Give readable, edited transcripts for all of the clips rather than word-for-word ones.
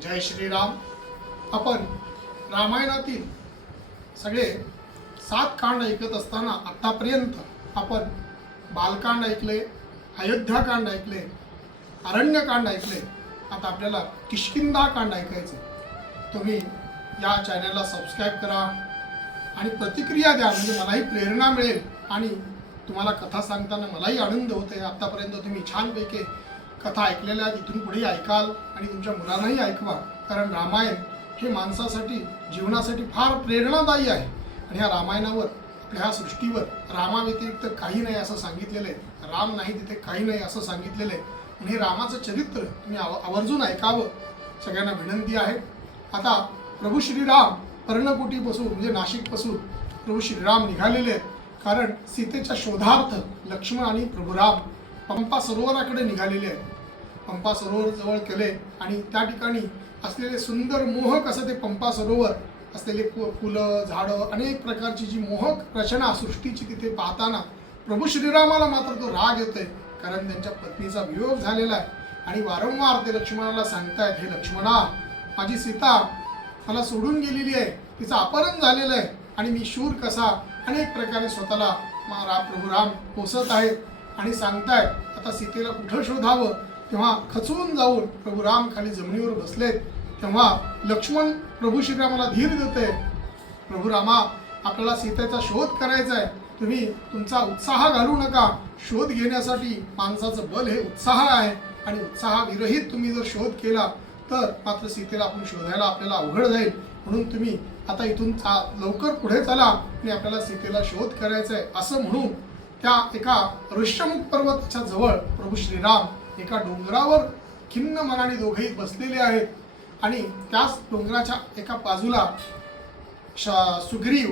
जय श्रीराम। आपण रामायणातील सगळे 7 कांड ऐकत असताना आतापर्यंत आपण बालकांड ऐकले, अयोध्याकांड ऐकले, अरण्यकांड ऐकले। आता आपल्याला किष्किंधा ऐकायचे। तुम्ही या चॅनलला सबस्क्राईब करा आणि प्रतिक्रिया द्या, म्हणजे मलाही प्रेरणा मिळेल आणि तुम्हाला कथा सांगताना मलाही आनंद होते। आतापर्यंत तुम्ही छानपैकी कथा ऐकलेल्या आहेत, इथून पुढे ऐकाल आणि तुमच्या मुलांनाही ऐकवा, कारण रामायण हे माणसासाठी जीवनासाठी फार प्रेरणादायी आहे। आणि ह्या रामायणावर आपल्या ह्या सृष्टीवर रामाव्यतिरिक्त काही नाही असं सांगितलेलं आहे। राम नाही तिथे काही नाही असं सांगितलेलं आहे। आणि हे रामाचं चरित्र तुम्ही आवर्जून ऐकावं, सगळ्यांना विनंती आहे। आता प्रभू श्रीराम पर्णकुटीपासून म्हणजे नाशिकपासून प्रभू श्रीराम निघालेले आहेत, कारण सीतेच्या शोधार्थ लक्ष्मण आणि प्रभू राम पंपा सरोवराकडे निघालेले आहेत। पंपा सरोवर जवळ केले आणि त्या ठिकाणी असलेले सुंदर मोहक असं ते पंपा सरोवर असलेले फुलं झाडं अनेक प्रकारची जी मोहक रचना सृष्टीची तिथे पाहताना प्रभू श्रीरामाला मात्र तो राग येतोय, कारण त्यांच्या पत्नीचा वियोग झालेला आहे। आणि वारंवार ते लक्ष्मणाला सांगतायत, हे लक्ष्मणा, माझी सीता मला सोडून गेलेली आहे, तिचं अपहरण झालेलं आहे आणि मी शूर कसा अनेक प्रकारे स्वतःला प्रभू राम पोसत आहेत आणि सांगतायत आता सीतेला कुठं शोधावं। तेव्हा खचून जाऊन प्रभू राम खाली जमिनीवर बसलेत, तेव्हा लक्ष्मण प्रभू श्रीरामाला धीर देते, प्रभू रामा, आपल्याला सीतेचा शोध करायचा आहे, तुम्ही तुमचा उत्साह घालू नका। शोध घेण्यासाठी माणसाचं बल हे उत्साह आहे आणि उत्साहाविरहित तुम्ही जर शोध केला तर मात्र सीतेला आपण शोधायला आपल्याला अवघड जाईल। म्हणून तुम्ही आता इथून लवकर पुढे चला आणि आपल्याला सीतेला शोध करायचा आहे। असं म्हणून त्या एका ऋष्यमुख पर्वताच्या जवळ प्रभू श्रीराम एका डोंगरावर खिन्न मनाने दोघेही बसलेले आहेत आणि त्याच डोंगराच्या एका बाजूला सुग्रीव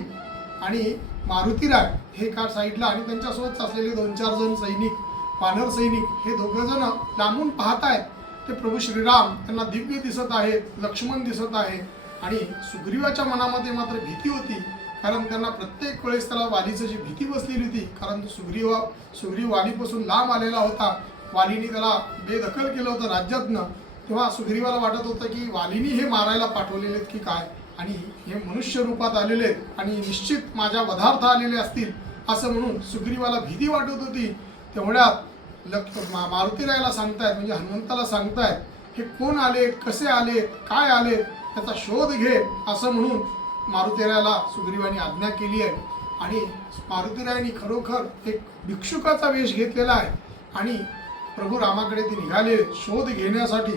आणि मारुतीराय हे एका साईडला आणि त्यांच्यासोबत असलेले 2-4 जण सैनिक, वानर सैनिक, हे दोघे जण लांबून पाहत आहेत। ते प्रभू श्रीराम त्यांना दिव्य दिसत आहेत, लक्ष्मण दिसत आहे आणि सुग्रीवाच्या मनामध्ये मात्र भीती होती, कारण त्यांना प्रत्येक वेळेस त्याला वालीची जी भीती बसलेली होती, कारण सुग्रीव वालीपासून लांब आलेला होता, वालीने त्याला बेदखल केलं होतं राज्यातनं। तेव्हा सुग्रीवाला वाटत होतं की वालीनी हे मारायला पाठवलेले आहेत की काय, आणि हे मनुष्य रूपात आलेले आहेत आणि निश्चित माझ्या वधार्थ आलेले असतील असं म्हणून सुग्रीवाला भीती वाटत होती। तेवढ्यात मारुतीरायाला सांगतायत, म्हणजे हनुमंताला सांगतायत, हे कोण आले, कसे आले, काय आले, त्याचा शोध घे असं म्हणून मारुतीरायाला सुग्रीवाने आज्ञा केली आहे। आणि मारुतीरायाने खरोखर एक भिक्षुकाचा वेश घेतलेला आहे आणि प्रभू रामाकडे ते निघाले शोध घेण्यासाठी।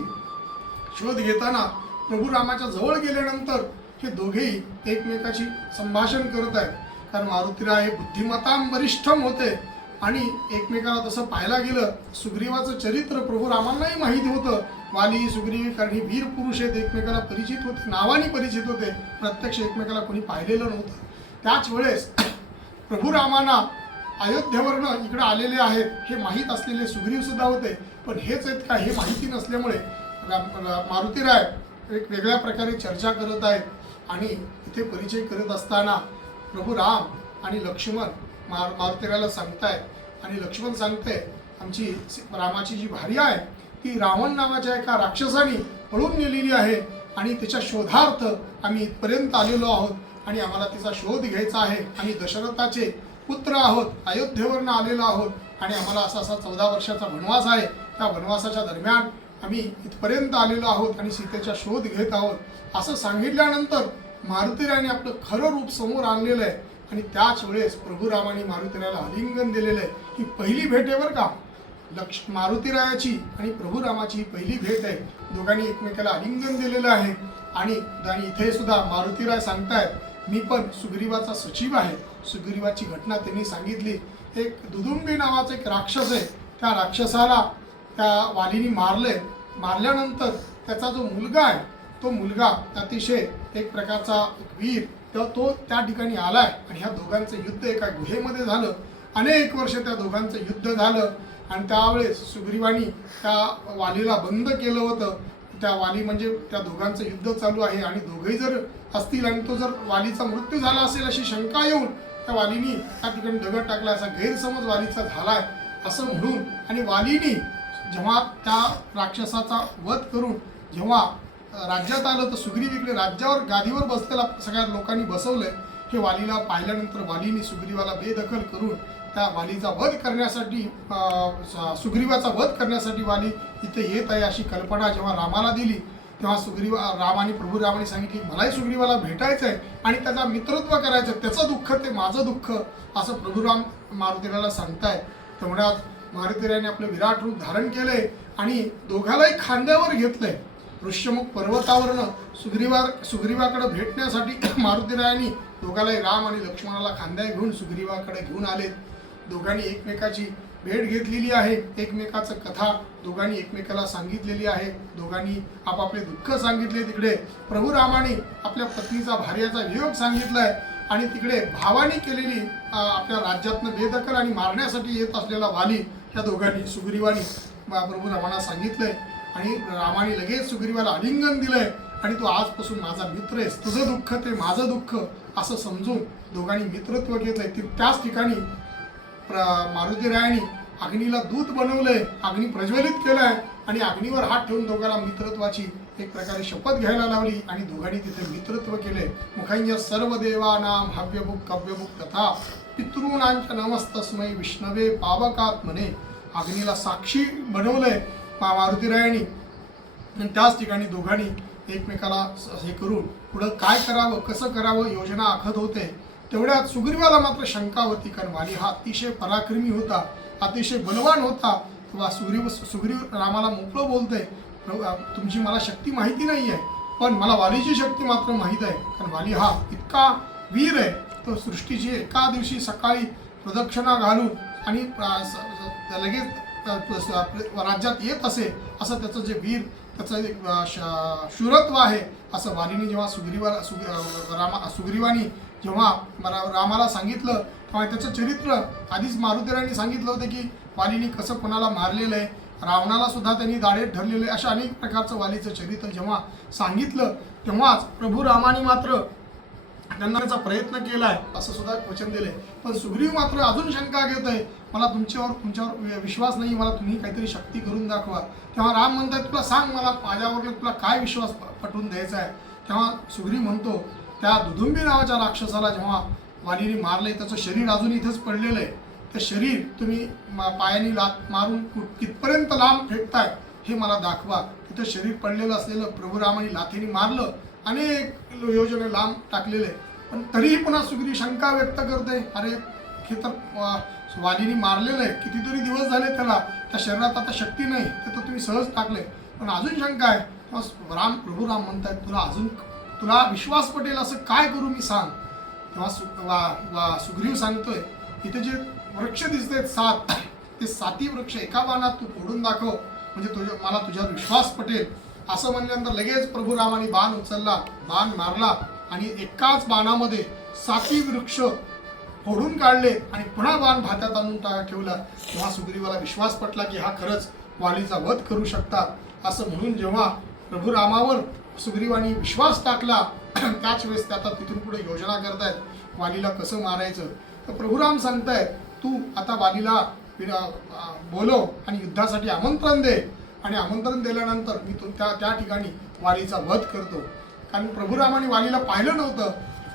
शोध घेताना प्रभू रामाच्या जवळ गेल्यानंतर हे दोघेही एकमेकाशी संभाषण करत आहेत, कारण मारुतीराय हे बुद्धिमत्तां वरिष्ठम होते आणि एकमेकाला तसं पाहायला गेलं सुग्रीवाचं चरित्र प्रभू रामांनाही माहिती होतं। वाली सुग्रीव कारण ही वीर पुरुष आहेत, एकमेकाला परिचित होते, नावाने परिचित होते, प्रत्यक्ष एकमेकाला कोणी पाहिलेलं नव्हतं। त्याच वेळेस प्रभू रामांना अयोध्येवरनं इकडे आलेले आहेत हे माहीत असलेले सुग्रीव सुद्धा होते, पण हेच आहेत का हे माहिती नसल्यामुळे मारुतीराय एक वेगळ्या प्रकारे चर्चा करत आहेत। आणि इथे परिचय करत असताना प्रभू राम आणि लक्ष्मण मारुतीरायाला सांगतायत आणि लक्ष्मण सांगते, आमची रामाची जी भार्या आहे ती रावण नावाच्या एका राक्षसाने पळून नेलेली आहे आणि तिच्या शोधार्थ आम्ही इथपर्यंत आलेलो आहोत आणि आम्हाला तिचा शोध घ्यायचा आहे। आम्ही दशरथाचे पुत्र आहोत, अयोध्येवरनं आलेलो आहोत आणि आम्हाला असा 14 वर्षाचा वनवास आहे, त्या वनवासाच्या दरम्यान आम्ही इथपर्यंत आलेलो आहोत आणि सीतेचा शोध घेत आहोत असं सांगितल्यानंतर मारुतीरायाने आपलं खरं रूप समोर आणलेलं आहे। आणि त्याच वेळेस प्रभू रामाने मारुतीरायाला आलिंगन दिलेलं आहे। ही पहिली भेट आहे बरं का, मारुतीरायाची आणि प्रभू रामाची ही पहिली भेट आहे। दोघांनी एकमेकाला आलिंगन दिलेलं आहे आणि इथे सुद्धा मारुतीराय सांगतायत, मी पण सुग्रीवाचा सचिव आहे। सुग्रीवाची घटना त्यांनी सांगितली। एक दुदुंबी नावाचा एक राक्षस आहे, त्या राक्षसाला त्या वालीनी मारल्यानंतर त्याचा जो मुलगा आहे तो मुलगा अतिशय एक प्रकारचा वीर तो त्या ठिकाणी आलाय आणि ह्या दोघांचं युद्ध एका गुहेमध्ये झालं। अनेक वर्ष त्या दोघांचं युद्ध झालं आणि त्यावेळेस सुग्रीवानी त्या वालीला बंद केलं होतं। त्या वाली म्हणजे त्या दोघांचं युद्ध चालू आहे आणि दोघेही जर असतील आणि तो जर वालीचा मृत्यू झाला असेल अशी शंका येऊन त्या वालीनी त्या ठिकाणी दगड टाकला, असा गैरसमज वालीचा झालाय असं म्हणून आणि वालीनी जेव्हा त्या राक्षसाचा वध करून जेव्हा राज्यात आलं तर सुग्रीव इकडे राज्यावर गादीवर बसलेला सगळ्या लोकांनी बसवलंय हे वालीला पाहिल्यानंतर वालीने सुग्रीवाला बेदखल करून त्या वालीचा वध करण्यासाठी सुग्रीवाचा वध करण्यासाठी वाली इथे येत आहे अशी कल्पना जेव्हा रामाला दिली तेव्हा रामाने प्रभू रामाने सांगितली मलाही सुग्रीवाला भेटायचं आहे आणि त्याचा मित्रत्व करायचं, त्याचं दुःख ते माझं दुःख असं प्रभुराम मारुतीराला सांगतायत. तेवढ्यात मारुतीराने आपलं विराट रूप धारण केलंय आणि दोघालाही खांद्यावर घेतलंय. ऋष्यमुख पर्वतावरनं सुग्रीवाकडे भेटण्यासाठी मारुतीरायांनी दोघालाही राम आणि लक्ष्मणाला खांद्या घेऊन सुग्रीवाकडे घेऊन आलेत. दोघांनी एकमेकाची भेट घेतलेली आहे, एकमेकाचं कथा दोघांनी एकमेकाला सांगितलेली आहे, दोघांनी आपापले दुःख सांगितले. तिकडे प्रभू रामाने आपल्या पत्नीचा भार्याचा वियोग सांगितलाय आणि तिकडे भावानी केलेली आपल्या राज्यातनं बेदखल आणि मारण्यासाठी येत असलेला वाली या दोघांनी सुग्रीवानी प्रभू रामाला सांगितलंय आणि रामाने लगेच सुग्रीवाला आलिंगन दिलंय आणि तू आजपासून माझा मित्र आहेस, तुझं दुःख ते माझं दुःख असं समजून दोघांनी मित्रत्व घेतलंय. त्याच ठिकाणी मारुतीरायाने अग्नीला दूत बनवलंय, अग्नी प्रज्वलित केलाय आणि अग्नीवर हात ठेवून दोघांना मित्रत्वाची एक प्रकारे शपथ घ्यायला लावली आणि दोघांनी तिथे मित्रत्व केले. मुखांय सर्व देवानां हव्यभुक कव्यभुक तथा पितॄणांच नमस्तस्मै विष्णवे पावकात्मने. अग्नीला साक्षी बनवलंय मारुतीरायाने आणि त्याच ठिकाणी दोघांनी एकमेकाला हे करून पुढं काय करावं कसं करावं योजना आखत होते. तेवढ्यात सुग्रीवाला मात्र शंका होती, कारण वाली हा अतिशय पराक्रमी होता, अतिशय बलवान होता. तेव्हा सुग्रीव रामाला मोकळं बोलतंय, तुमची मला शक्ती माहिती नाही आहे पण मला वालीची शक्ती मात्र माहीत आहे, कारण वाली हा इतका वीर आहे. तो सृष्टीची एका दिवशी सकाळी प्रदक्षिणा घालून आणि लगेच राज्यात येत असे असं त्याचं जे वीर त्याचं शूरत्व आहे असं वालीने जेव्हा सुग्रीवानी जेव्हा रामाला सांगितलं तेव्हा त्याचं चरित्र आधीच मारुतीरायांनी सांगितलं होतं की वालीने कसं कोणाला मारलेलं आहे, रावणाला सुद्धा त्यांनी दाढेत धरलेलं आहे, अशा अनेक प्रकारचं वालीचं चरित्र जेव्हा सांगितलं तेव्हाच प्रभू रामाने मात्र त्यांना त्याचा प्रयत्न केलाय असं सुद्धा वचन दिले. पण सुग्रीव मात्र अजून शंका घेत आहे, मला तुमच्यावर विश्वास नाही, मला तुम्ही काहीतरी शक्ती करून दाखवा. तेव्हा राम म्हणतात तुला सांग मला माझ्यावर तुला काय विश्वास पटवून द्यायचा आहे. तेव्हा सुग्रीव म्हणतो त्या दुदुंबी नावाच्या राक्षसाला जेव्हा वालीने मारलंय त्याचं शरीर अजून इथंच पडलेलं आहे, ते शरीर तुम्ही पायाने लात मारून कितपर्यंत लांब फेकताय हे मला दाखवा. तिथं शरीर पडलेलं असलेलं प्रभू रामाने लाथेने मारलं, अनेक योजने लांब टाकलेले, पण तरीही पुन्हा सुग्रीव शंका व्यक्त करते, अरे हे तर वालीने मारलेलं आहे, कितीतरी दिवस झाले त्याला, त्या शरीरात आता शक्ती नाही, ते तर तुम्ही सहज टाकले, पण अजून शंका आहे. प्रभू राम म्हणतात तुला विश्वास पटेल असं काय करू मी सांग. तेव्हा सुग्रीव सांगतोय इथे जे वृक्ष दिसतात 7 ते 7ही वृक्ष एका बाणात तू फोडून दाखव म्हणजे मला तुझ्यावर विश्वास पटेल. असं म्हणल्यानंतर लगेच प्रभू रामाने बाण उचलला, बाण मारला आणि एकाच बाणामध्ये 7ही वृक्ष फोडून काढले आणि पुन्हा बाण भात्यात आणून ठेवला. तेव्हा सुग्रीवाला विश्वास पटला की हा खरंच वालीचा वध करू शकतात असं म्हणून जेव्हा प्रभू रामावर सुग्रीवानी विश्वास टाकला त्याच वेळेस ते आता तिथून पुढे योजना करतायत वालीला कसं मारायचं. तर प्रभुराम सांगतायत तू आता वालीला बोलव आणि युद्धासाठी आमंत्रण दे आणि आमंत्रण दिल्यानंतर मी त्या ठिकाणी वालीचा वध करतो. कारण प्रभुरामाने वालीला पाहिलं नव्हतं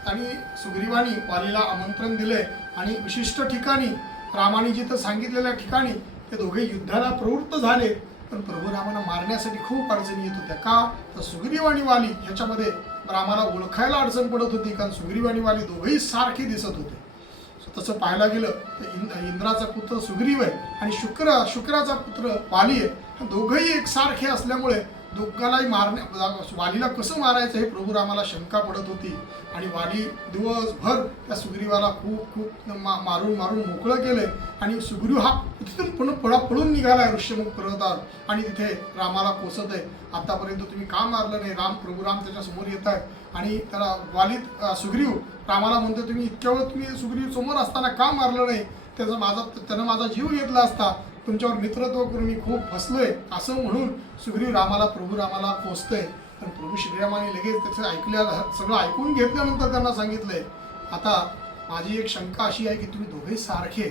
आणि सुग्रीवानी वालीला आमंत्रण दिले आणि विशिष्ट ठिकाणी रामाने जिथं सांगितलेल्या ठिकाणी ते दोघे युद्धाला प्रवृत्त झाले. पण प्रभुरामाला मारण्यासाठी खूप अडचणी येत होत्या. का तर सुग्रीव आणि वाली ह्याच्यामध्ये रामाला ओळखायला अडचण पडत होती, कारण सुग्रीव आणि वाली दोघेही सारखे दिसत होते. तसं पाहायला गेलं तर इंद्राचा पुत्र सुग्रीव आहे आणि शुक्राचा पुत्र वाली आहे. दोघंही एकसारखे असल्यामुळे दोघांनाही वालीला कसं मारायचं हे प्रभू रामाला शंका पडत होती आणि वाली दिवसभर त्या सुग्रीवाला खूप मारून मोकळं केलंय आणि सुग्रीव हा तिथून पुन्हा पळून निघालाय ऋष्यमुख पर्वतावर आणि तिथे रामाला पोचत आहे. आतापर्यंत तुम्ही का मारलं नाही. प्रभू राम त्याच्या समोर येत आहेत आणि त्याला वालीत सुग्रीव रामाला म्हणतो तुम्ही इतक्या वेळ तुम्ही सुग्रीव समोर असताना का मारलं नाही, त्यानं माझा जीव घेतला असता, तुमच्यावर मित्रत्व करून मी खूप फसलोय असं म्हणून सुग्रीव प्रभू रामाला पोचतोय. पण प्रभू श्रीरामाने लगेच त्याचं सगळं ऐकून घेतल्यानंतर त्यांना सांगितलंय आता माझी एक शंका अशी आहे की तुम्ही दोघे सारखे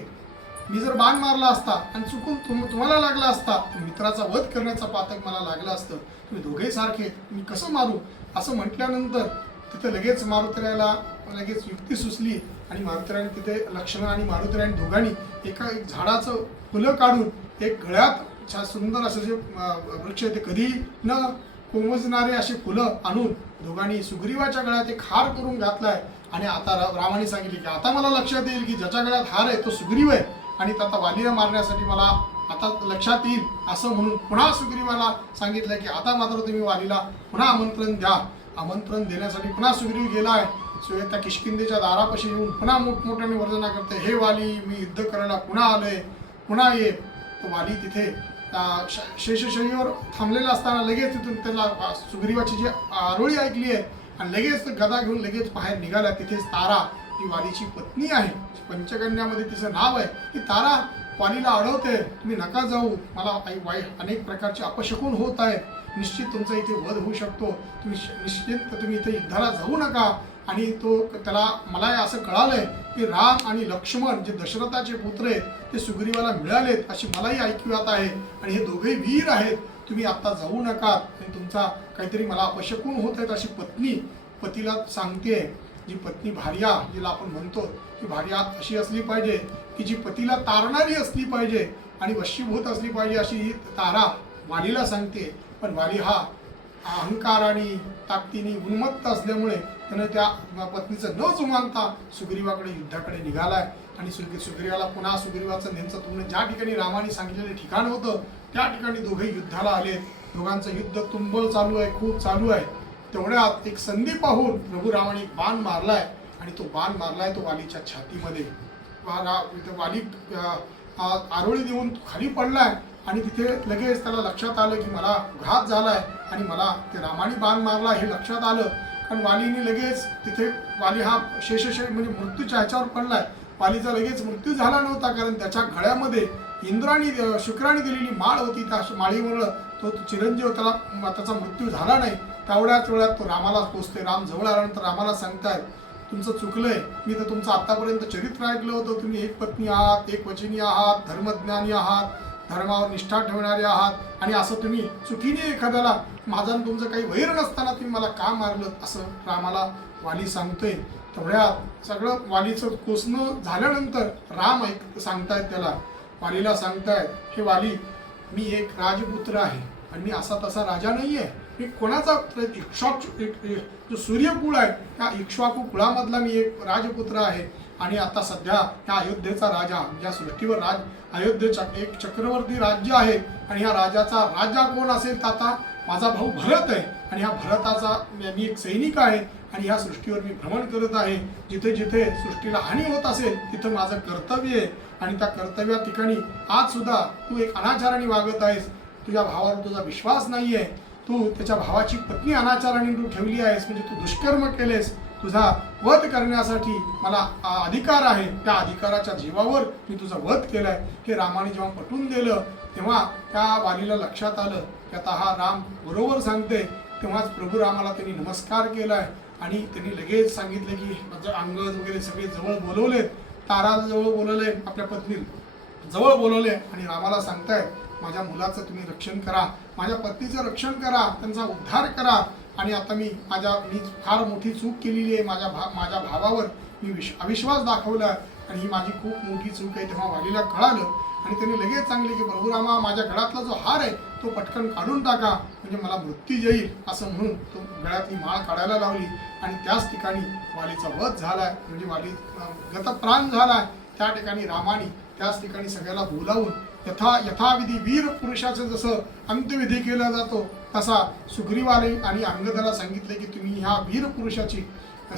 मी जर बाण मारला असता आणि चुकून तुम्हाला लागला असता तर मित्राचा वध करण्याचा पातक मला लागलं असतं, तुम्ही दोघेही सारखे, मी कसं मारू असं म्हटल्यानंतर तिथे लगेच मारुतीरायाला लगेच युक्ती सुचली आणि मारुतीरायाने तिथे लक्ष्मण आणि मारुतीरायाने दोघांनी एक झाडाचं फुलं काढून एक गळ्यात सुंदर असे जे वृक्ष ते कधी न कोमजणारे असे फुलं आणून दोघांनी सुग्रीवाच्या गळ्यात एक हार करून घातलाय. आणि आता रामाने सांगितले की आता मला लक्षात येईल की ज्याच्या गळ्यात हार आहे तो सुग्रीव आहे आणि आता वालीला मारण्यासाठी मला आता लक्षात येईल असं म्हणून पुन्हा सुग्रीवाला सांगितलं की आता मात्र तुम्ही वालीला पुन्हा आमंत्रण द्या. आमंत्रण देण्यासाठी पुन्हा सुग्रीव गेलाय. त्या किष्किंधेच्या दारापाशी येऊन पुन्हा मोठमोठ्याने वर्णना करते, हे वाली मी युद्ध करायला पुन्हा आलोय, पुन्हा ये. तो वाली तिथे शेषशय्येवर थांबलेला असताना लगेच तिथून त्याला सुग्रीवाची जी आरोळी ऐकली आहे आणि लगेच गदा घेऊन लगेच बाहेर निघाला. तिथेच तारा ही वालीची पत्नी आहे, पंचकन्यामध्ये तिचं नाव आहे. ही तारा वालीला अडवते, तुम्ही नका जाऊ, मला अनेक प्रकारचे अपशकुन होत आहेत, निश्चित तुमचा इथे वध होऊ शकतो, तुम्ही तुम्ही इथे युद्धाला जाऊ नका. आणि त्याला मला असं कळालंय की राम आणि लक्ष्मण जे दशरथाचे पुत्र आहेत ते सुग्रीवाला मिळालेत अशी मलाही ऐकूयात आहे आणि हे दोघेही वीर आहेत, तुम्ही आता जाऊ नका आणि तुमचा काहीतरी मला अपशकुन होत आहेत अशी पत्नी पतीला सांगते. जी पत्नी भार्या जिला आपण म्हणतो ती भार्या अशी असली पाहिजे की जी पतीला तारणारी असली पाहिजे आणि वशीभूत असली पाहिजे अशी ही तारा वालीला सांगते. पण वाली हा अहंकार आणि ताकदीने उन्मत्त असल्यामुळे त्यानं त्या पत्नीचं न जुमानता सुग्रीवाकडे युद्धाकडे निघालाय. आणि सुग्रीवाला पुन्हा सुग्रीवाचं नेमचं तुम्ही ज्या ठिकाणी रामाने सांगितलेलं ठिकाण होतं त्या ठिकाणी दोघे युद्धाला आले. दोघांचं युद्ध तुंबळ चालू आहे, खूप चालू आहे. तेवढ्यात एक संधी पाहून प्रभू रामाने एक बाण मारलाय आणि तो बाण मारलाय तो वालीच्या छातीमध्ये. वाली आरोळी देऊन खाली पडलाय आणि तिथे लगेच त्याला लक्षात आलं की मला घात झालाय आणि मला ते रामाने बाण मारला हे लक्षात आलं. कारण वालीने लगेच तिथे वाली हा शेषशय्या म्हणजे मृत्यूच्या ह्याच्यावर पडलाय. वालीचा लगेच मृत्यू झाला नव्हता कारण त्याच्या गळ्यामध्ये शुक्राने दिलेली माळ होती. त्या माळीमुळं तो चिरंजीव त्याचा मृत्यू झाला नाही. तेवढ्याच वेळात तो रामाला पोचते. राम जवळ आल्यानंतर रामाला सांगतायत तुमचं चुकलंय, मी तर तुमचं आतापर्यंत चरित्र ऐकलं होतं, तुम्ही एक पत्नी आहात, एक वचनी आहात, धर्मज्ञानी आहात, धर्मावर निष्ठा ठेवणारे आहात आणि असं तुम्ही चुकीने एखाद्याला माझा तुमचं काही वैर नसताना तुम्ही मला का मारलं असं रामाला वाली सांगतोय. तेवढ्यात सगळं वालीचं कोसणं झाल्यानंतर राम सांगतायत त्याला वालीला सांगतायत, हे वाली मी एक राजपुत्र आहे आणि मी असा तसा राजा नाही आहे, मी कोणाचा जो सूर्यकुळ आहे त्या इक्ष्वाकू कुळामधला मी एक राजपुत्र आहे आणि आता सध्या त्या अयोध्येचा राजा ज्या सृष्टीवर अयोध्येचा एक चक्रवर्ती राज्य आहे आणि ह्या राजाचा राजा कोण असेल तर आता माझा भाऊ भरत आहे आणि ह्या भरताचा मी एक सैनिक आहे आणि ह्या सृष्टीवर मी भ्रमण करत आहे. जिथे जिथे सृष्टीला हानी होत असेल तिथं माझं कर्तव्य आहे आणि त्या कर्तव्या ठिकाणी आज सुद्धा तू एक अनाचाराने वागत आहेस, तुझ्या भावावर तुझा विश्वास नाही आहे, तू त्याच्या भावाची पत्नी अनाचाराने तू ठेवली आहेस, म्हणजे तू दुष्कर्म केलेस, तुझा वध करण्यासाठी मला अधिकार आहे, त्या अधिकाराच्या जीवावर मी तुझा वध केलाय. हे रामाने जेव्हा पटवून दिलं तेव्हा त्या वालीला लक्षात आलं की आता हा राम बरोबर सांगते. तेव्हाच प्रभू रामाला त्यांनी नमस्कार केलाय आणि त्यांनी लगेच सांगितलं की माझं अंगद वगैरे सगळे जवळ बोलवलेत, तारा जवळ बोलवले, आपल्या पत्नी जवळ बोलवले आणि रामाला सांगतायत माझ्या मुलाचं तुम्ही रक्षण करा, माझ्या पत्नीचं रक्षण करा, त्यांचा उद्धार करा. आणि आता मी फार मोठी चूक केलेली आहे, माझ्या भावावर मी अविश्वास दाखवला आणि ही माझी खूप मोठी चूक आहे. तेव्हा वालीला कळालं आणि त्यांनी लगेच सांगले की प्रभू रामा माझ्या गळ्यातला जो हार आहे तो पटकन काढून टाका म्हणजे मला मृत्यू येईल असं म्हणून तो गळ्यातली माळ काढायला लावली आणि त्याच ठिकाणी वालीचा वध झालाय, म्हणजे वाली गतप्राण झालाय. त्या ठिकाणी रामाने त्याच ठिकाणी सगळ्याला बोलावून यथाविधी वीर पुरुषाचं जसं अंत्यविधी केला जातो तसा सुग्रीवाने आणि अंगदाला सांगितले की तुम्ही ह्या वीर पुरुषाची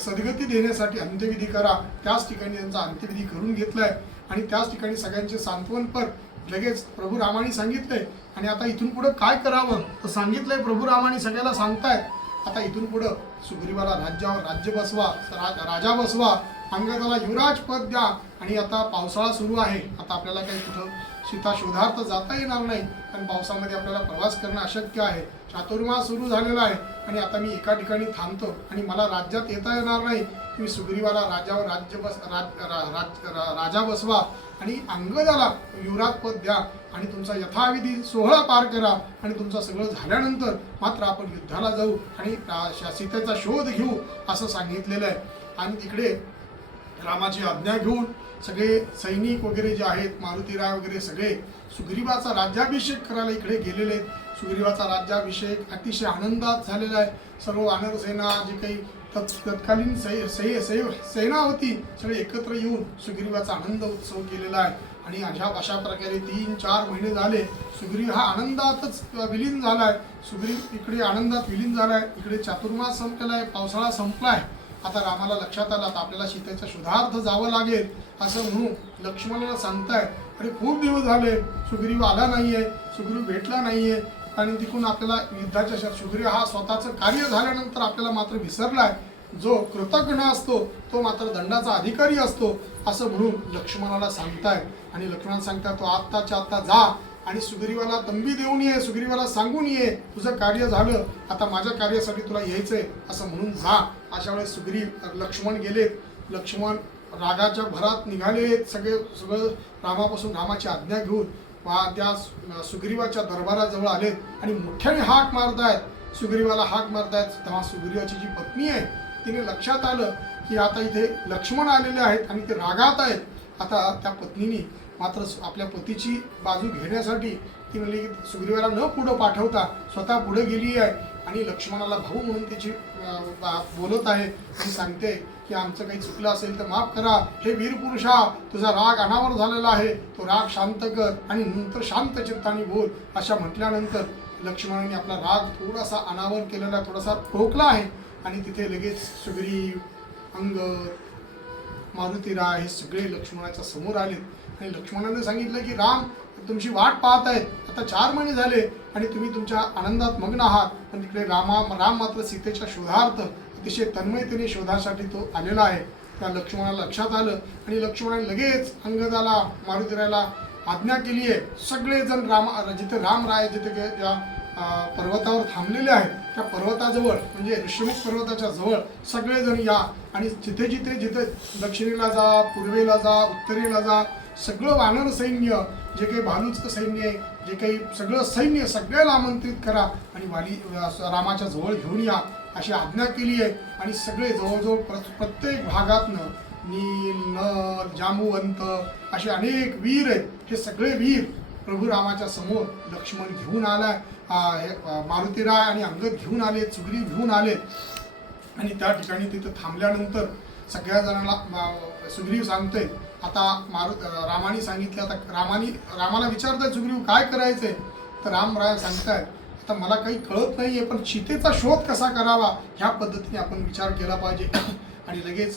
सद्गती देण्यासाठी अंत्यविधी करा. त्याच ठिकाणी त्यांचा अंत्यविधी करून घेतलाय आणि त्याच ठिकाणी सगळ्यांचे सांत्वनपर लगेच प्रभू रामाने सांगितलंय. आणि आता इथून पुढं काय करावं तर सांगितलंय प्रभू रामाने सगळ्याला सांगतायत आता इथून पुढं सुग्रीवाला राज्यावर राज्य बसवा, राजा बसवा अंगदाला युवराज पद द्या. आणि आता पावसाळा सुरू आहे, आता आपल्याला काही कुठं सीता शोधार्थ जाता येणार नाही, कारण पावसामध्ये आपल्याला प्रवास करणं अशक्य आहे. चातुर्मास सुरू झालेला आहे आणि आता मी एका ठिकाणी थांबतो आणि मला राज्यात येता येणार नाही. तुम्ही सुग्रीवाला राजावर राजा बसवा आणि अंगदाला युवराज पद द्या आणि तुमचा यथाविधी सोहळा पार करा आणि तुमचं सगळं झाल्यानंतर मात्र आपण युद्धाला जाऊ आणि सीतेचा शोध घेऊ असं सांगितलेलं आहे. आणि तिकडे रामाची आज्ञा घेऊन सगळे सैनिक वगैरे जे आहेत, मारुतीराय वगैरे सगळे सुग्रीवाचा राज्याभिषेक करायला इकडे गेलेले आहेत. सुग्रीवाचा राज्याभिषेक अतिशय आनंदात झालेला आहे. सर्व वानर सेना जे काही तत्कालीन सेना होती सगळे एकत्र येऊन सुग्रीवाचा आनंद उत्सव केलेला आहे. आणि अशा प्रकारे 3-4 महिने झाले सुग्रीव हा आनंदातच विलीन झालाय. सुग्रीव इकडे आनंदात विलीन झालाय, इकडे चातुर्मास संपलेला आहे, पावसाळा संपलाय. आता रामाला लक्षात आलं आता आपल्याला सीतेच्या शोधार्थ जावं लागेल असं म्हणून लक्ष्मणाला सांगताय, अरे खूप दिवस झाले सुग्रीव आला नाहीये, सुग्रीव भेटला नाहीये आणि तिकडून आपल्याला युद्धाच्या सुग्रीव हा स्वतःचं कार्य झाल्यानंतर आपल्याला मात्र विसरलाय. जो कृतज्ञ असतो तो मात्र दंडाचा अधिकारी असतो असं म्हणून लक्ष्मणाला सांगताय. आणि लक्ष्मण सांगताय तो आत्ताच्या आत्ता जा आणि सुग्रीवाला तंबी देऊन ये, सुग्रीवाला सांगून ये तुझं कार्य झालं, आता माझ्या कार्यासाठी तुला यायचंय असं म्हणून जा. अशा वेळेस लक्ष्मण गेलेत. लक्ष्मण रागाच्या भरात निघाले, सगळं रामापासून रामाची आज्ञा घेऊन त्या सुग्रीवाच्या दरबाराजवळ आलेत आणि मोठ्याने हाक मारतायत. सुग्रीवाला हाक मारतायत तेव्हा सुग्रीवाची जी पत्नी आहे तिने लक्षात आलं की आता इथे लक्ष्मण आलेले आहेत आणि ते रागात आहेत. आता त्या पत्नीने मात्र आपल्या पतीची बाजू घेण्यासाठी ती म्हणली की सुग्रीवाला न पुढं पाठवता स्वतः पुढे गेली आहे आणि लक्ष्मणाला भाऊ म्हणून त्याची बोलत आहे आणि सांगते की आमचं काही चुकलं असेल तर माफ करा. हे वीर पुरुषा, तुझा राग अनावर झालेला आहे, तो राग शांत कर आणि नंतर शांत चित्ताने बोल. अशा म्हटल्यानंतर लक्ष्मणाने आपला राग थोडासा अनावर केलेला, थोडासा रोखला आहे आणि तिथे लगेच सुग्रीव, अंगद, मारुतीराय हे सगळे लक्ष्मणाच्या समोर आले आणि लक्ष्मणाने सांगितलं की राम तुमची वाट पाहत आहेत, आता 4 महिने झाले आणि तुम्ही तुमच्या आनंदात मग्न आहात, पण तिकडे राम मात्र सीतेच्या शोधार्थ अतिशय तन्मयतेने शोधासाठी तो आलेला आहे. त्या लक्ष्मणाला लक्षात आलं आणि लक्ष्मणाने लगेच अंगदाला, मारुतीरायला आज्ञा केली आहे. सगळेजण जिथे रामराय जिथे त्या पर्वतावर थांबलेले आहेत त्या पर्वताजवळ म्हणजे ऋषमुख पर्वताच्या जवळ सगळेजण या आणि जिथे दक्षिणेला जा, पूर्वेला जा, उत्तरेला जा, सगळं वानर सैन्य जे काही भालूचं सैन्य आहे, जे काही सगळं सैन्य सगळ्याला आमंत्रित करा आणि रामाच्या जवळ घेऊन या अशी आज्ञा केली आहे. आणि सगळे जवळजवळ प्रत्येक भागातनं नील, नल, जांबुवंत असे अनेक वीर आहेत. हे सगळे वीर प्रभू रामाच्या समोर लक्ष्मण घेऊन आलाय, मारुतीराय आणि अंगद घेऊन आले, सुग्रीव घेऊन आले आणि त्या ठिकाणी तिथं थांबल्यानंतर सगळ्या जणांना सुग्रीव सांगतोय आता रामाने सांगितलं. आता रामाला विचारताय सुग्रीव काय करायचंय, तर रामराय सांगतायत आता मला काही कळत नाहीये पण सीतेचा शोध कसा करावा ह्या पद्धतीने आपण विचार केला पाहिजे. आणि लगेच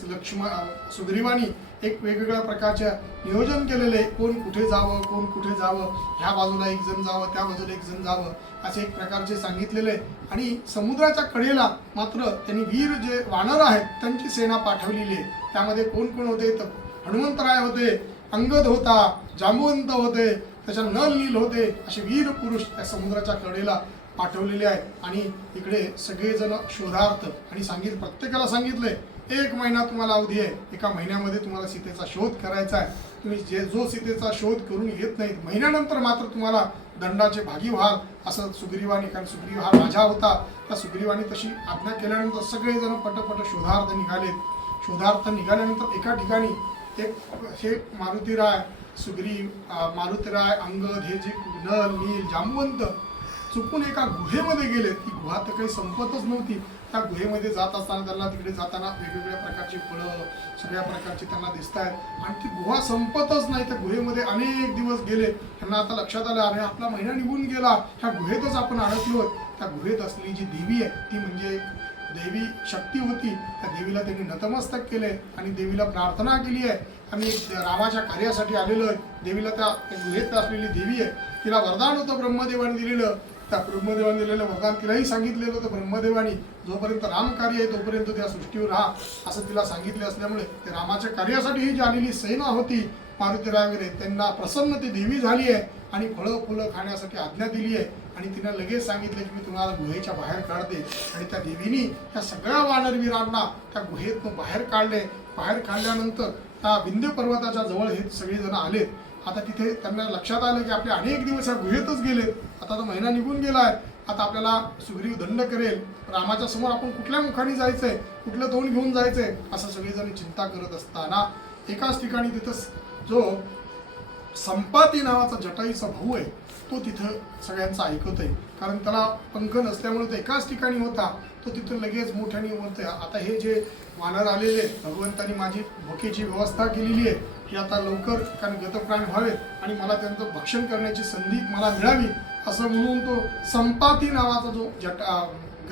सुग्रीवानी एक वेगवेगळ्या प्रकारच्या नियोजन केलेले, कोण कुठे जावं, ह्या बाजूला एक जण जावं, त्या बाजूला एक जण जावं असे एक प्रकारचे सांगितलेले. आणि समुद्राच्या कडेला मात्र त्यांनी वीर जे वानर आहेत त्यांची सेना पाठवलेली आहे. त्यामध्ये कोण कोण होते तर हनुमंतराय होते, अंगद होता, जांबुवंत होते, त्याच्या नल नील होते, असे वीर पुरुष त्या समुद्राच्या कडेला पाठवलेले आहेत. आणि इकडे सगळेजण शोधार्थ आणि प्रत्येकाला सांगितलंय 1 महिना तुम्हाला अवधी आहे, 1 महिन्यामध्ये तुम्हाला सीतेचा शोध करायचा आहे. तुम्ही जो सीतेचा शोध करून येत नाहीत महिन्यानंतर मात्र तुम्हाला दंडाचे भागी व्हाल असं सुग्रीवाने, कारण सुग्रीव हा राजा होता, त्या सुग्रीवाने तशी आज्ञा केल्यानंतर सगळेजण पटपट शोधार्थ निघालेत. शोधार्थ निघाल्यानंतर एका ठिकाणी हे मारुतीराय, सुग्रीव, मारुतीराय, अंगद हे जे नल, नील, जांबुवंत चुकून एका गुहेमध्ये गेले. ती गुहा तर काही संपतच नव्हती. त्या गुहेमध्ये जात असताना त्यांना तिकडे जाताना वेगवेगळ्या प्रकारची फळं, सगळ्या प्रकारची त्यांना दिसत आहेत आणि ती गुहा संपतच नाही. त्या गुहेमध्ये अनेक दिवस गेले. त्यांना आता लक्षात आलं अरे आपला महिना निघून गेला, ह्या गुहेतच आपण अडकलो. त्या गुहेत असलेली जी देवी आहे ती म्हणजे देवी शक्ती होती. त्या देवीला त्यांनी नतमस्तक केले आणि देवीला प्रार्थना केली आहे आम्ही रामाच्या कार्यासाठी आलेलो आहे. देवीला त्या गुहेत असलेली देवी आहे, तिला वरदान होतं ब्रह्मदेवाने दिलेलं त्या ब्रह्मदेवाने दिलेलं वरदान तिलाही सांगितलेलं होतं ब्रह्मदेवानी, जोपर्यंत रामकार्य आहे तोपर्यंत त्या सृष्टीवर राहा असं तिला सांगितले असल्यामुळे ते रामाच्या कार्यासाठी ही जी आलेली सेना होती मारुतीराय वगैरे त्यांना प्रसन्न ती देवी झाली आहे आणि फळं फुलं खाण्यासाठी आज्ञा दिली आहे आणि तिनं लगेच सांगितलं की मी तुम्हाला गुहेच्या बाहेर काढते आणि त्या देवीनी त्या सगळ्या वानरवीरांना त्या गुहेतून बाहेर काढले. बाहेर काढल्यानंतर त्या विंध्य पर्वताच्या जवळ हे सगळेजण आलेत. आता तिथे त्यांना लक्षात आलं की आपले अनेक दिवस या गुहेतच गेलेत, आता तो महिना निघून गेला आहे, आता आपल्याला सुग्रीव दंड करेल, रामाच्या समोर आपण कुठल्या मुखाने जायचंय, कुठलं तोंड घेऊन जायचंय असं सगळेजण चिंता करत असताना एकाच ठिकाणी तिथं जो संपाती नावाचा जटायूचा भाऊ आहे तो तिथं सगळ्यांचं ऐकत आहे, कारण त्याला पंख नसल्यामुळे तो एकाच ठिकाणी होता. तो तिथं लगेच मोठ्याने बोलतोय, आता हे जे वानर आलेले भगवंतानी माझी भुकेची व्यवस्था केलेली आहे की आता लवकर कारण गतप्राण व्हावेत आणि मला त्यांचं भक्षण करण्याची संधी मला मिळावी असं म्हणून तो संपाती नावाचा जो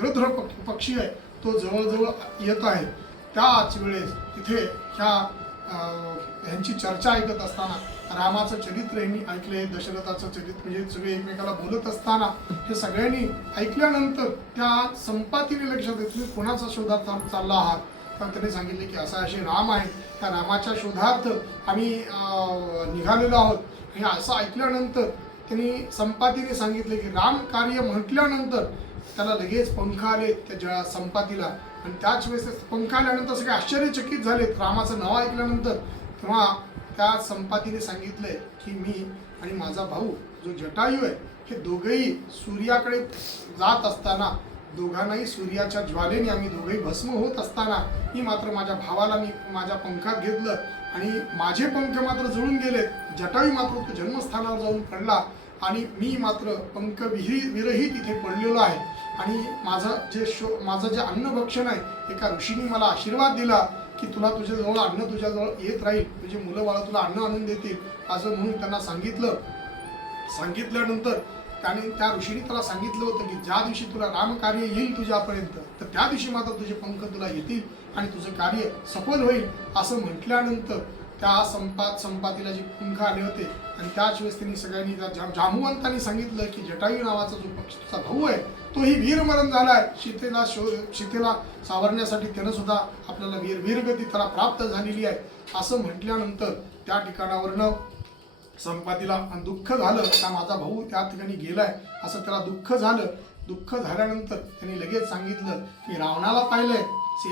गृध्र पक्षी आहे तो जवळजवळ येत आहे. त्याच वेळेस तिथे ह्यांची चर्चा ऐकत असताना रामाचं चरित्र यांनी ऐकले, दशरथाचं चरित्र म्हणजे सगळे एकमेकाला बोलत असताना हे सगळ्यांनी ऐकल्यानंतर त्या संपातीने लक्षात येत तुम्ही कोणाचा शोधार्थ चालला आहात. तर त्याने सांगितले की असे राम आहे, त्या रामाच्या शोधार्थ आम्ही निघालेलो आहोत. हे असं ऐकल्यानंतर त्यांनी संपातीने सांगितले की राम कार्य म्हटल्यानंतर त्याला लगेच पंख आले त्या संपातीला आणि त्याच वेळेस पंख आल्यानंतर सगळे आश्चर्यचकित झालेत रामाचं नाव ऐकल्यानंतर. तेव्हा त्या संपातीने सांगितलंय की मी आणि माझा भाऊ जो जटायू आहे हे दोघेही सूर्याकडे जात असताना दोघांनाही सूर्याच्या ज्वालेने आम्ही दोघेही भस्म होत असताना मी मात्र माझ्या भावाला मी माझ्या पंखात घेतलं आणि माझे पंख मात्र जळून गेलेत. जटायू मात्र तो जन्मस्थानावर जाऊन पडला आणि मी मात्र पंख विरहित इथे पडलेलो आहे आणि माझं जे अन्नभक्षण आहे एका ऋषीने मला आशीर्वाद दिला की तुला तुझ्याजवळ अन्न तुझ्याजवळ येत राहील, तुझे मुलं बाळा तुला अन्न आणून देतील असं म्हणून त्यांना सांगितल्यानंतर त्या ऋषीने त्याला सांगितलं होतं की ज्या दिवशी तुला रामकार्य येईल तुझ्यापर्यंत तर त्या दिवशी मात्र तुझे पंख तुला येतील आणि तुझं कार्य सफल होईल असं म्हटल्यानंतर त्या संपातीला जे पंख आले होते आणि त्याच वेळेस त्यांनी सगळ्यांनी जांबुवंतांनी सांगितलं की जटायू नावाचा जो पक्षीचा भाऊ आहे तोही वीरमरण झालाय. सीतेला सावरण्यासाठी त्यानं सुद्धा आपल्याला वीरगती त्याला प्राप्त झालेली आहे असं म्हटल्यानंतर त्या ठिकाणावरनं संपातीला दुःख झालं का माझा भाऊ त्या ठिकाणी गेलाय असं त्याला दुःख झालं. दुःख झाल्यानंतर त्यांनी लगेच सांगितलं की रावणाला पाहिलंय,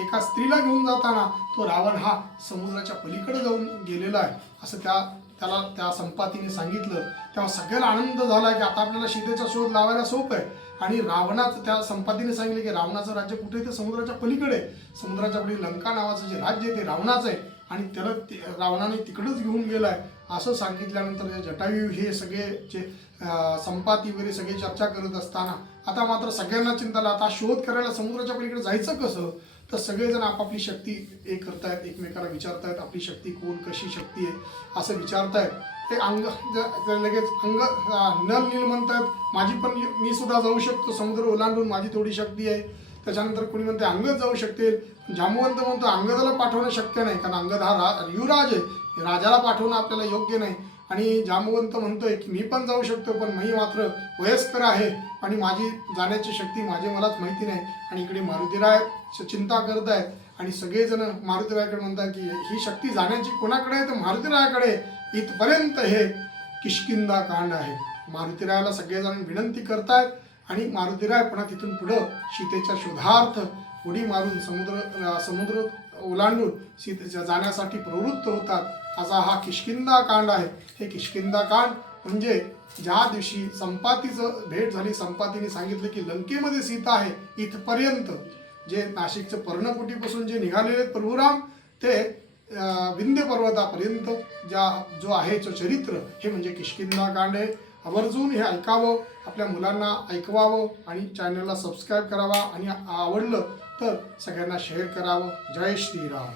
एका स्त्रीला घेऊन जाताना तो रावण हा समुद्राच्या पलीकडे जाऊन गेलेला आहे असं त्याला त्या संपातीने सांगितलं. तेव्हा सगळ्याला आनंद झाला की आता आपल्याला सीतेचा शोध लावायला सोपं आहे आणि रावणाचं त्या संपातीने सांगितलं की रावणाचं राज्य कुठे ते समुद्राच्या पलीकडे, समुद्राच्या पुढे लंका नावाचं जे राज्य आहे ते रावणाचं आहे आणि त्याला रावणाने तिकडंच घेऊन गेलाय असं सांगितल्यानंतर जटायू हे सगळे जे संपाती वगैरे सगळे चर्चा करत असताना आता मात्र सगळ्यांना चिंता आली, आता शोध करायला समुद्राच्या पलीकडे जायचं कसं. तर सगळेजण आपापली शक्ती एक करतायत, एकमेकाला विचारतायत आपली शक्ती कोण कशी शक्ती आहे असं विचारतायत. ते लगेच नल नील म्हणतात माझी पण मी सुद्धा जाऊ शकतो समुद्र ओलांडून माझी थोडी शक्ती आहे. त्याच्यानंतर कोणी म्हणते अंगद जाऊ शकते. जांबुवंत म्हणतो अंगदाला पाठवणं शक्य नाही कारण अंगद हा युवराज आहे, राजाला पाठवणं आपल्याला योग्य नाही. आणि जांबुवंत म्हणतोय की मी पण जाऊ शकतो पण मी मात्र वयस्कर आहे आणि माझी जाण्याची शक्ती मलाच माहिती नाही. आणि इकडे मारुतीराय चिंता करत आहेत आणि सगळेजण मारुतीरायाकडे म्हणतात की ही शक्ती जाण्याची कोणाकडे आहे तर मारुतीरायाकडे. इथपर्यंत हे किष्किंधा कांड आहे. मारुतीरायाला सगळेजण विनंती करतायत आणि मारुतीराय पुन्हा तिथून पुढं सीतेच्या शोधार्थ उडी मारून समुद्र ओलांडून सीतेच्या जाण्यासाठी प्रवृत्त होतात. असा हा किष्किंधा कांड आहे. हे किष्किंधा कांड म्हणजे ज्या दिवशी संपातीचं भेट झाली, संपातीने सांगितलं की लंकेमध्ये सीता आहे इथपर्यंत जे नाशिकचं पर्णकुटीपासून जे निघालेले प्रभुराम ते विंध्य पर्वतापर्यंत जो आहे जो चरित्र हे म्हणजे किष्किंधा कांड आहे. आवर्जून हे ऐकावं, आपल्या मुलांना ऐकवावं आणि चॅनलला सबस्क्राईब करावा आणि आवडलं तर सगळ्यांना शेअर करावं. जय श्रीराम.